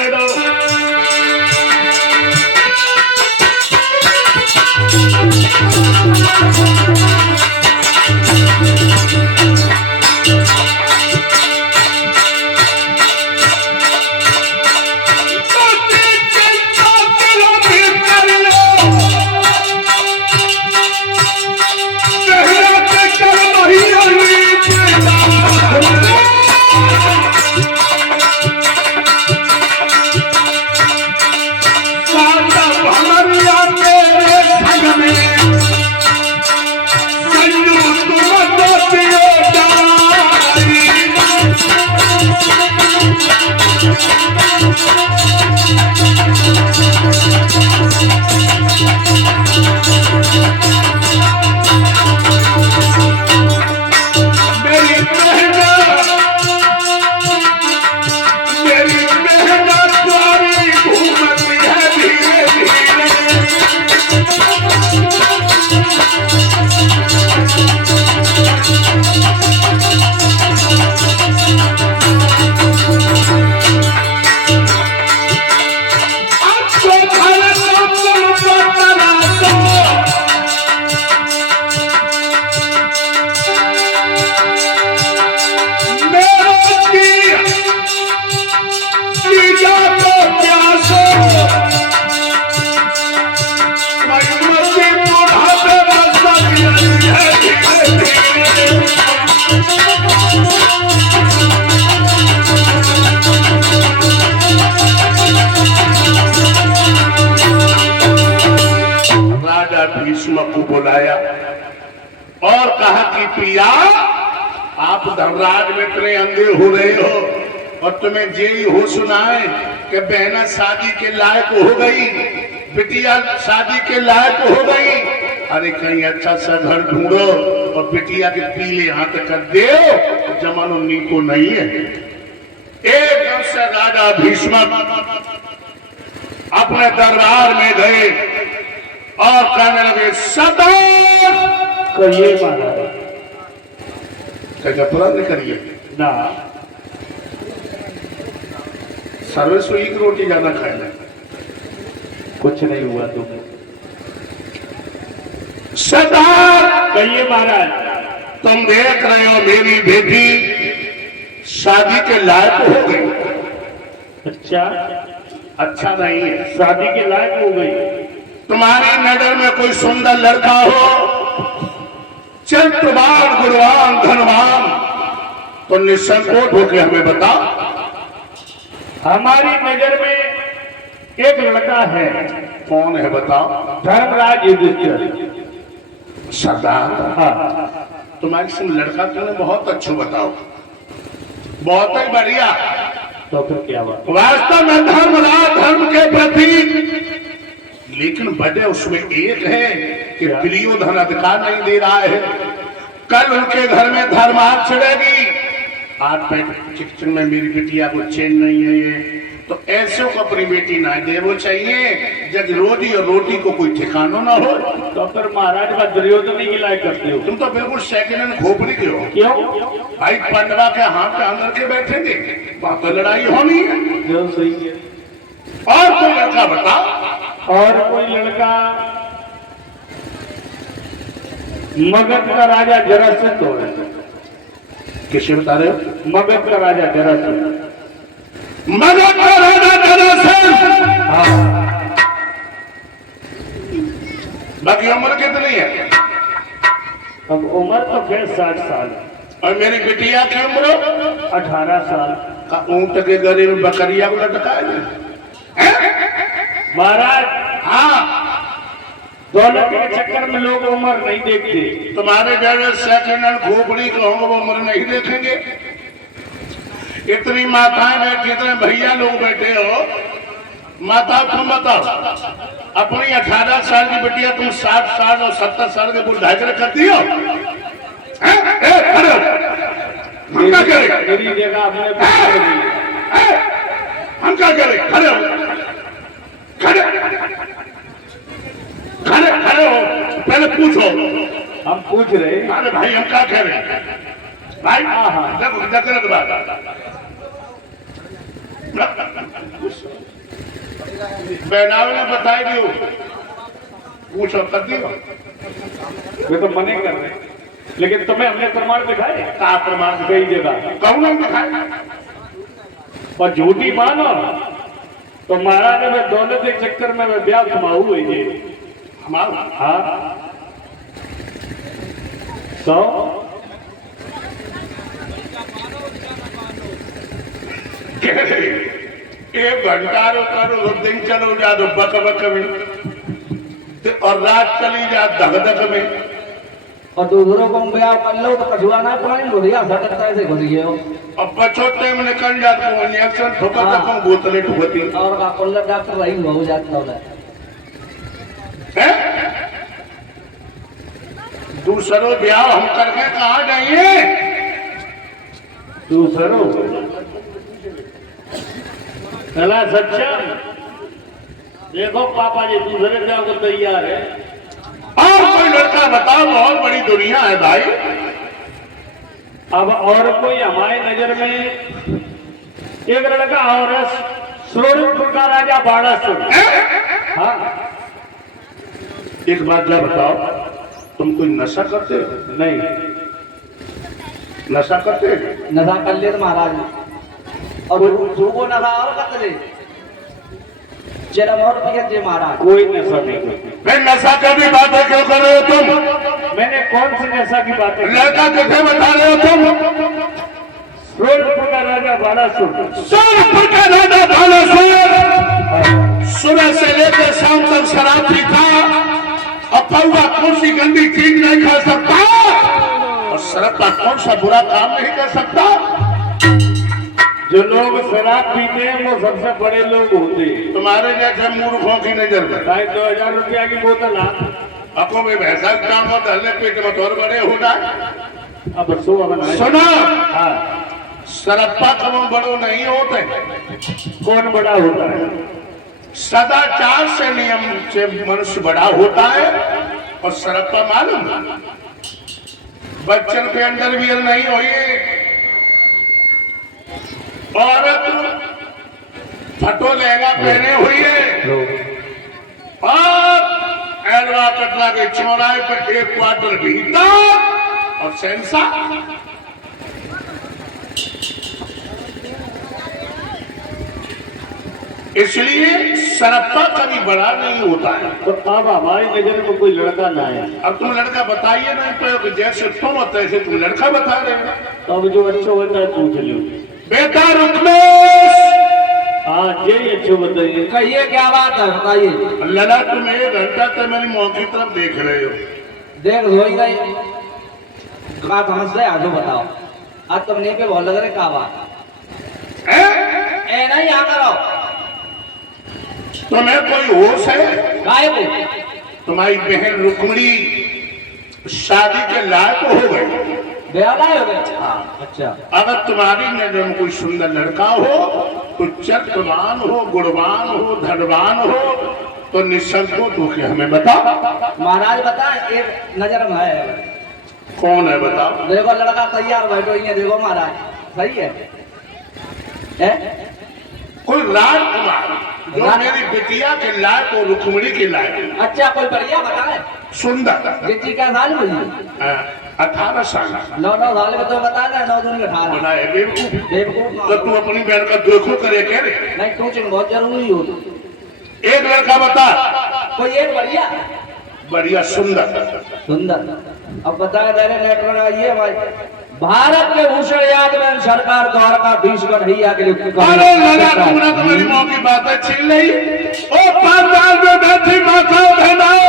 दे दो। भीष्म को बुलाया और कहा कि पिया आप धर्मराज में इतने अंधे हो रहे हो और तुम्हें जे ही हो सुनाए कि बहना शादी के लायक हो गई, बिटिया शादी के लायक हो गई। अरे कहीं अच्छा सा घर ढूंढो और बिटिया के पीले हाथ कर दे, जमानो नीको नहीं है। एकदम से राजा भीष्म अपने दरबार में गए और कहने लगे सदा करिए महाराज। तुरंत करिए ना सर्वे सोई की रोटी ज्यादा खाए, कुछ नहीं हुआ तुम्हें। सदा कहिए महाराज। तुम देख रहे हो मेरी बेटी शादी के लायक हो गई। अच्छा नहीं है, शादी के लायक हो गई। तुम्हारी नजर में कोई सुंदर लड़का हो, चरित्रवान, गुणवान, धनवान, तो निसंकोच होकर हमें बताओ। हमारी नजर में एक लड़का है। कौन है बताओ? धर्मराज युधिष्ठिर। सरदार हाँ। तुम्हारे से लड़का तुम्हें बहुत अच्छा बताओ, बहुत ही बढ़िया। तो फिर क्या बात? वास्तव में धर्मराज धर्म के प्रति, लेकिन वजह उसमें एक है कि दुर्योधन अधिकार नहीं दे रहा है। कल उनके घर में धर्मार्थ चढ़ेगी, आज किचन में मेरी बिटिया को चैन नहीं है ये, तो ऐसे को अपनी बेटी ना दे वो चाहिए जब रोटी और रोटी को कोई ठिकाना ना हो। तो फिर महाराज का दुर्योधन की लायक करते हो। तुम तो बिल्कुल सेकंड हैंड खोपड़ी के हो। क्यों? भाई पंडवा के हाथ पे अंदर के बैठेंगे, वहां तो लड़ाई होनी है। जो सही है। और कोई लड़का बताओ। और कोई लड़का मगध का राजा जरासंध हो रहा है। किसे बता रहे हो? मगध का राजा जरासंध। मगध का राजा जरासंध। हाँ। बाकी उम्र कितनी है? अब उम्र तो फिर 60 साल। और मेरी बिटिया की उम्र 18 साल। का ऊंट के गले में बकरिया को लटकाया महाराज। हाँ, दौलत के चक्कर में लोग उम्र नहीं देखते। तुम्हारे जैसे सेकंड हैंड खोपड़ी को होंगे वो उम्र नहीं देखेंगे। इतनी माताएं बैठी, इतने भैया लोग बैठे हो, माता तुम बताओ अपनी 18 साल की बिटिया तुम 60 साल और 70 साल के बुढ़ा कर करती हो? हम क्या करें? मेरी जगह अपने हम क्या करें? खड़े हो, खड़े खड़े खड़े हो, पहले पूछो। हम पूछ रहे। अरे भाई हम क्या कह रहे हैं भाई? हाँ। देखो बात बहनाव ने बताई दियो पूछो कर दियो वे तो मने कर रहे हैं। लेकिन तुम्हें हमने प्रमाण दिखाए का प्रमाण कई जगह कहूँ ना दिखाए और झूठी मानो तो महाराज ने दौलत के चक्कर में मैं ब्याह कमाऊ हुई थी हमारा हाँ तो एक घंटा करो दिन चलो जा दो बक बक में और रात चली जा धक धक में और दूसरों को ब्याह कर लो तो कछुआ ना पानी घुरिया सटकता ऐसे घुरिए हो अब बचोते में निकल जाते हो इंजेक्शन ठोका तक बोतलें ठोकती और का कोल्ला डॉक्टर रही हो जाता है दूसरों ब्याह हम करके कहाँ जाइए दूसरों चला सच्चा देखो पापा जी दूसरे ब्याह को तैयार है और कोई लड़का बताओ बहुत बड़ी दुनिया है भाई अब और कोई हमारे नजर में एक लड़का और है सूरजपुर का राजा बाणासुर हाँ एक बात क्या बताओ तुम कोई नशा करते हो नहीं नशा करते हो नशा कर ले महाराज और सुबह नशा और कर ले चलो और पिए थे महाराज कोई नशा नहीं करती फिर नशा का भी बातें क्यों कर रहे हो तुम मैंने कौन सी नशा की बातें की? लड़का किसे बता रहे हो तुम सूरजपुर का राजा बाणासुर सूरजपुर का राजा बाणासुर सुबह से लेकर शाम तक शराब पीता और पौवा कौन सी गंदी चीज नहीं खा सकता और शराब का कौन सा बुरा काम नहीं कर सकता जो लोग शराब पीते हैं वो सबसे बड़े लोग होते हैं तुम्हारे जैसे मूर्खों की नजर में 2000 रुपया की बोतल आंखों में भैंसा काम मत हल्ले पेट में तो और बड़े होगा अब सुबह सुनो हाँ सरप्पा कम बड़ो नहीं होते कौन बड़ा होता है सदाचार से नियम से मनुष्य बड़ा होता है और सरप्पा मालूम बच्चन के अंदर भी नहीं होइए औरत फटो लहंगा पहने हुई है और एलवा कटरा के चौराहे पर एक क्वार्टर भीतर और सेंसा इसलिए सरप्पा कभी बड़ा नहीं होता है तो अब हमारी नजर में कोई लड़का ना है अब तुम लड़का बताइए नहीं तो जैसे तुम होते ऐसे तुम लड़का बता रहे हो तो अब जो अच्छा होता है पूछ लो बेटा रुकमेश हाँ यही अच्छे बताइए कहिए क्या बात है बताइए लड़ा तुम एक घंटा तक मेरी मौत की तरफ देख रहे हो देख रोई गई बात समझते आजो बताओ आज तुमने पे बहुत लग रहे क्या बात ए नहीं यहाँ करो तुम्हें कोई होश है गायब हो तुम्हारी बहन रुक्मणी शादी के लायक हो गई बेहला हो गए अच्छा अगर तुम्हारी नजर में कोई सुंदर लड़का हो तो चरित्रवान हो गुणवान हो धनवान हो तो निसंकोच होकर हमें बताओ महाराज बता एक नजर में है कौन है बताओ देखो लड़का तैयार बैठो ये देखो महाराज सही है कोई राजकुमार जो मेरी बिटिया के लायक और रुक्मणी के लायक अच्छा कोई बढ़िया बताए सुंदर बेटी का साल मुझे 18 साल 9 साल में तो बता दे 9 दिन में 18 बोला है बेवकूफ बेवकूफ तो तू अपनी बहन का देखो करे कह रहे नहीं कोचिंग बहुत जरूरी हो एक लड़का बता कोई एक बढ़िया बढ़िया सुंदर सुंदर अब बता दे रहे नेटवर्क आइए भाई भारत के भूषण याद में सरकार द्वारकाधीश कन्हैया के लिए अरे लगा तुमने तो मेरी माँ की बातें छीन ली ओ पाताल में बैठी माता बहनाओ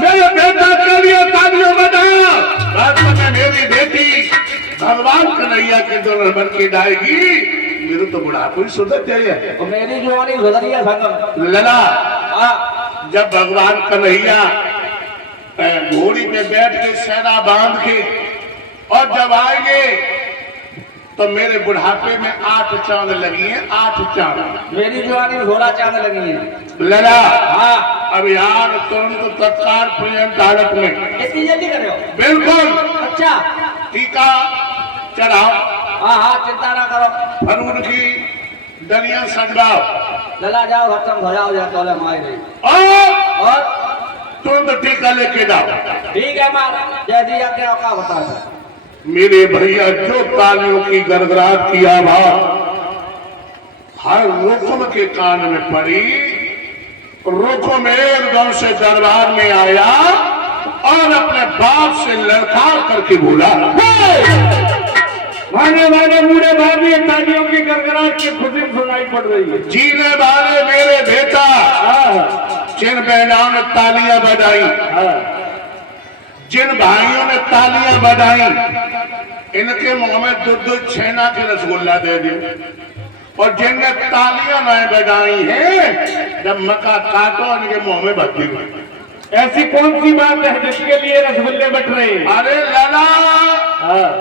मेरे बेटा के लिए तालियों बजाओ बात में मेरी बेटी भगवान कन्हैया के जो बन के जाएगी मेरे तो बुढ़ापा ही सुधर जाइए और मेरी जवानी गुजरिया संगम लला हाँ जब भगवान कन्हैया घोड़ी पे बैठ के सेना बांध के और जब आएंगे तो मेरे बुढ़ापे में 8 चांद लगी हैं 8 चांद मेरी जवानी में घोड़ा चांद लगी है लला हाँ अब यार तुरंत तत्काल प्रियंक हालत में इतनी जल्दी कर रहे हो बिल्कुल अच्छा टीका चढ़ाओ हाँ हाँ चिंता ना करो फरूर की दलिया सजवाओ लला जाओ खत्म हो जाओ या तोले माई रही और और तुरंत टीका लेके जाओ। ठीक है मारा जय दिया क्या का बता दो। मेरे भैया जो तालियों की गड़गड़ाहट की आवाज हर रुकम के कान में पड़ी, रुकम एकदम से दरबार में आया और अपने बाप से लड़खड़ करके बोला, भागे भागे बूढ़े भागे तालियों की गड़गड़ाहट की खुशी सुनाई पड़ रही है। जीने वाले मेरे बेटा, जिन बहनों ने तालियां बजाई, जिन भाइयों ने तालियां बजाई, इनके मुंह में दूध छेना के रसगुल्ला दे दिए। और जिनने तालियां नहीं बजाई है, जब मक्का काटो इनके मुंह में भर दी। ऐसी कौन सी बात है जिसके लिए रसगुल्ले बट रहे हैं? अरे लाला,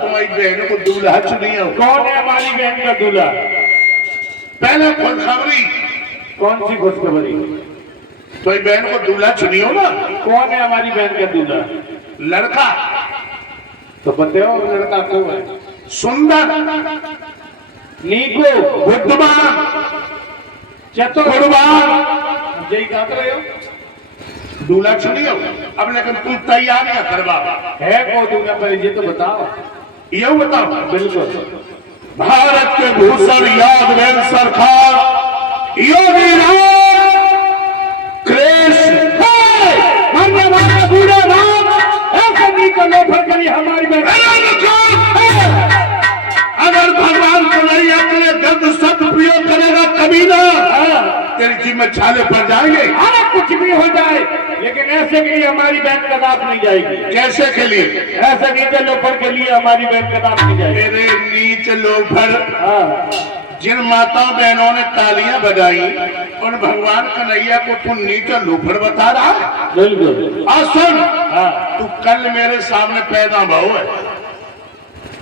तुम्हारी बहन को दूल्हा चुनी हो। कौन है हमारी बहन का दूल्हा? पहले खुशखबरी, कौन सी खुशखबरी? तो बहन को दूल्हा चुनी हो ना। कौन है हमारी बहन का दूल्हा? लड़का तो बताओ लड़का कौन है? सुंदर, नीको, बुद्धिमान, चतुर, यही कहा रहे हो। दूल्हा चुनी हो। अब लेकिन तुम तैयारियां करवा है कौन दूल्हा? पहले ये तो बताओ। ये बताओ। बिल्कुल। भारत के भूषण यादव सरकार योगी बूढ़े राम ऐसे नीचे लोफर करी हमारी बहन। अगर भगवान कन्हैया के दर्द सदुपयोग करेगा कभी ना, तेरी जी में छाले पड़ जाएंगे। अरे कुछ भी हो जाए, लेकिन ऐसे के लिए हमारी बहन कदाप नहीं जाएगी। कैसे के लिए? ऐसे नीचे लोफर के लिए हमारी बहन कदाप नहीं जाएगी। मेरे नीच लोफर, जिन माता बहनों ने तालियां बजाई और भगवान कन्हैया को तू नीचा लोफर बता रहा है? बिल्कुल। सुन, तू कल मेरे सामने पैदा भाव है,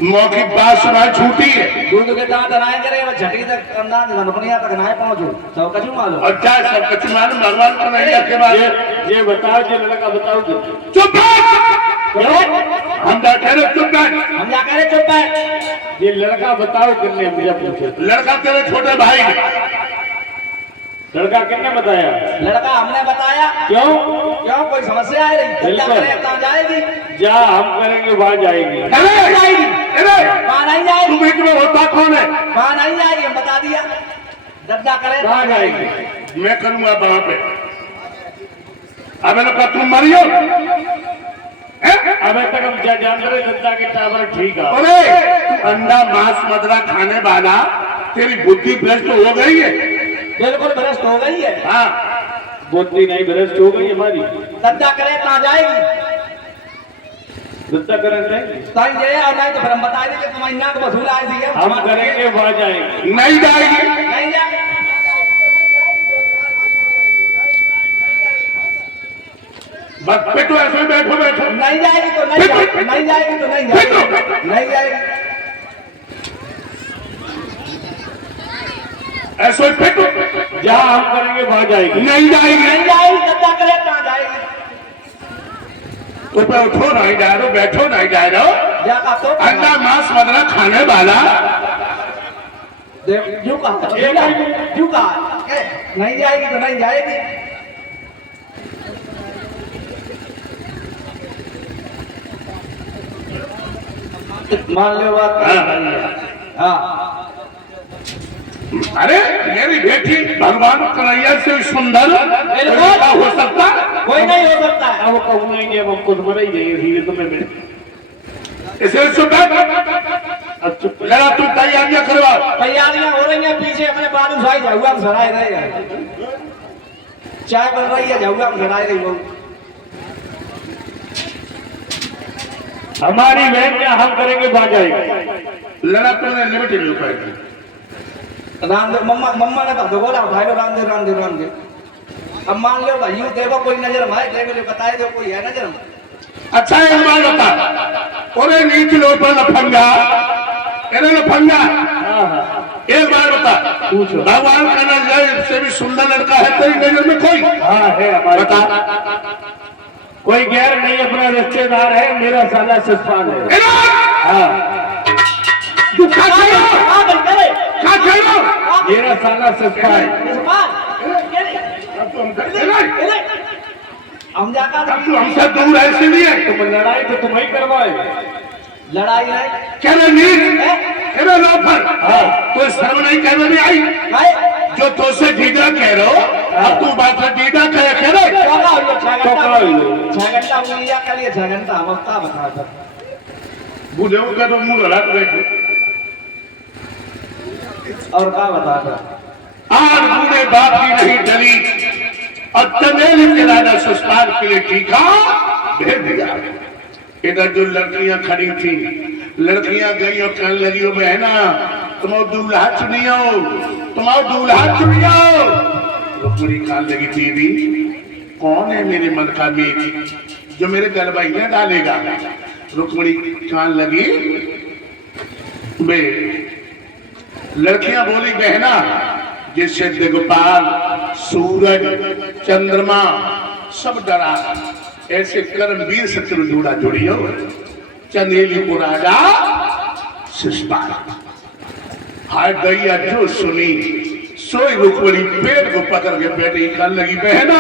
मौखिक बात सुना छूटी है। दूध के दांत बनाए करे वो झटकी तक अंदाज ननपनिया तक ना पहुंचो सब कछु मालूम। और क्या सब कुछ मालूम भगवान कन्हैया के बारे में? ये बताओ, ये लड़का बताओ। चुप हम बैठे रहे, चुप बैठ। हम जा करे चुप है। ये लड़का बताओ किसने मुझे पूछे? लड़का तेरे छोटे भाई ने। लड़का किसने बताया? लड़का हमने बताया। क्यों? क्यों कोई समस्या है? क्या करें कहाँ जाएगी? जा हम करेंगे वहां जाएगी। वहाँ नहीं जाएगी। तुम इतना होता कौन है? वहाँ नहीं जाएगी, हम बता दिया। दर्जा करे कहाँ जाएगी? मैं करूंगा वहां पे। अब लोग तुम मरियो। अबे तक हम जानते रहे जनता के टावर ठीक है। अरे अंडा मांस मदरा खाने वाला, तेरी बुद्धि भ्रष्ट हो गई है। बिल्कुल भ्रष्ट हो गई है। हाँ, बुद्धि नहीं भ्रष्ट हो गई हमारी। दर्जा करे कहाँ जाएगी? दत्ता करें ताई जाए और नहीं तो फिर हम बता देंगे तुम्हारी नाक वसूल आए थी। हम करेंगे वहां जाएंगे। नहीं जाएगी। नहीं जाएगी। बस पिटो, ऐसे बैठो बैठो। नहीं जाएगी तो नहीं जाएगी, नहीं जाएगी तो नहीं जाएगी, नहीं जाएगी। ऐसे पिटो। जहाँ हम करेंगे वहां जाएगी। नहीं जाएगी। नहीं जाएगी। दर्जा करे कहाँ जाएगी? तो पे उठो, नहीं जा रहे हो, बैठो, नहीं जा रहे हो। जाका तो अंडा मांस मदरा खाने वाला। क्यों कहा? क्यों कहा? नहीं जाएगी तो नहीं जाएगी। मान लो बात। हाँ। अरे मेरी बेटी भगवान कन्हैया से सुंदर क्या हो सकता? कोई नहीं हो सकता है। अब कहूँगे हम कुछ मर ही जाएंगे तुम्हें। इसे लड़ा तुम तैयारियां करवा। तैयारियां हो रही हैं पीछे अपने बालू भाई जाऊगा हम सराय रहे हैं। चाय बन रही है, जाऊगा हम सराय रही हूँ। हमारी बहन क्या हम करेंगे वहां जाएगी। लड़ा तुमने लिमिटेड नहीं पाएगी। रामदेव मम्मा ने कहा बोला भाई रामदेव। अब मान लो भाई यूं देखो कोई नजर भाई देखो जो बताए दो कोई है नजर। अच्छा एक बात बता, ओरे नीच लो पर लफंगा, एरे लफंगा, एक बार बता, भगवान कन्हैया से भी सुंदर लड़का है तेरी नजर में कोई? हाँ है हमारे। बता। कोई गैर नहीं, अपना रिश्तेदार है, मेरा साला ससुराल है। हाँ। तू क्या कह लो ये रहा साला सस्पान अब तो हम करते नहीं हम जाकर अब तू हमसे दूर है इसलिए तुम लड़ाई तो तुम ही करवाए लड़ाई नहीं कह रहे नीच कह रहे लोफर तो शर्म नहीं कह रहे आई भाई जो तो से जीदा कह रहे अब तू बात है जीदा कह रहे चौका हो गया, 6 चौका हो गया। 6 घंटा हुई या कर लिए 6 घंटा हम क्या बता सर बुझे का तो मुंह लड़ा बैठो और क्या बता सर आज बूढ़े बाप की नहीं डली और तमेल के राजा सुस्तार के लिए टीका भेज दिया इधर जो लड़कियां खड़ी थी लड़कियां गई और कहने लगी हो बहना तुम दूल्हा चुनियो तुम दूल्हा चुनियो रुक्मणी कहने लगी दीदी कौन है मेरे मन का मीत जो मेरे गलबैया डालेगा रुक्मणी कहने लगी बे लड़कियां बोली बहना जिससे दिगपाल सूरज चंद्रमा सब डरा ऐसे कर्मवीर शत्रु जोड़ा जोड़ियो चंदेली को राजा शिष्टान हाय दैया जो सुनी सोई रुक्मणी पेट को पकड़ के बैठी कर लगी बहना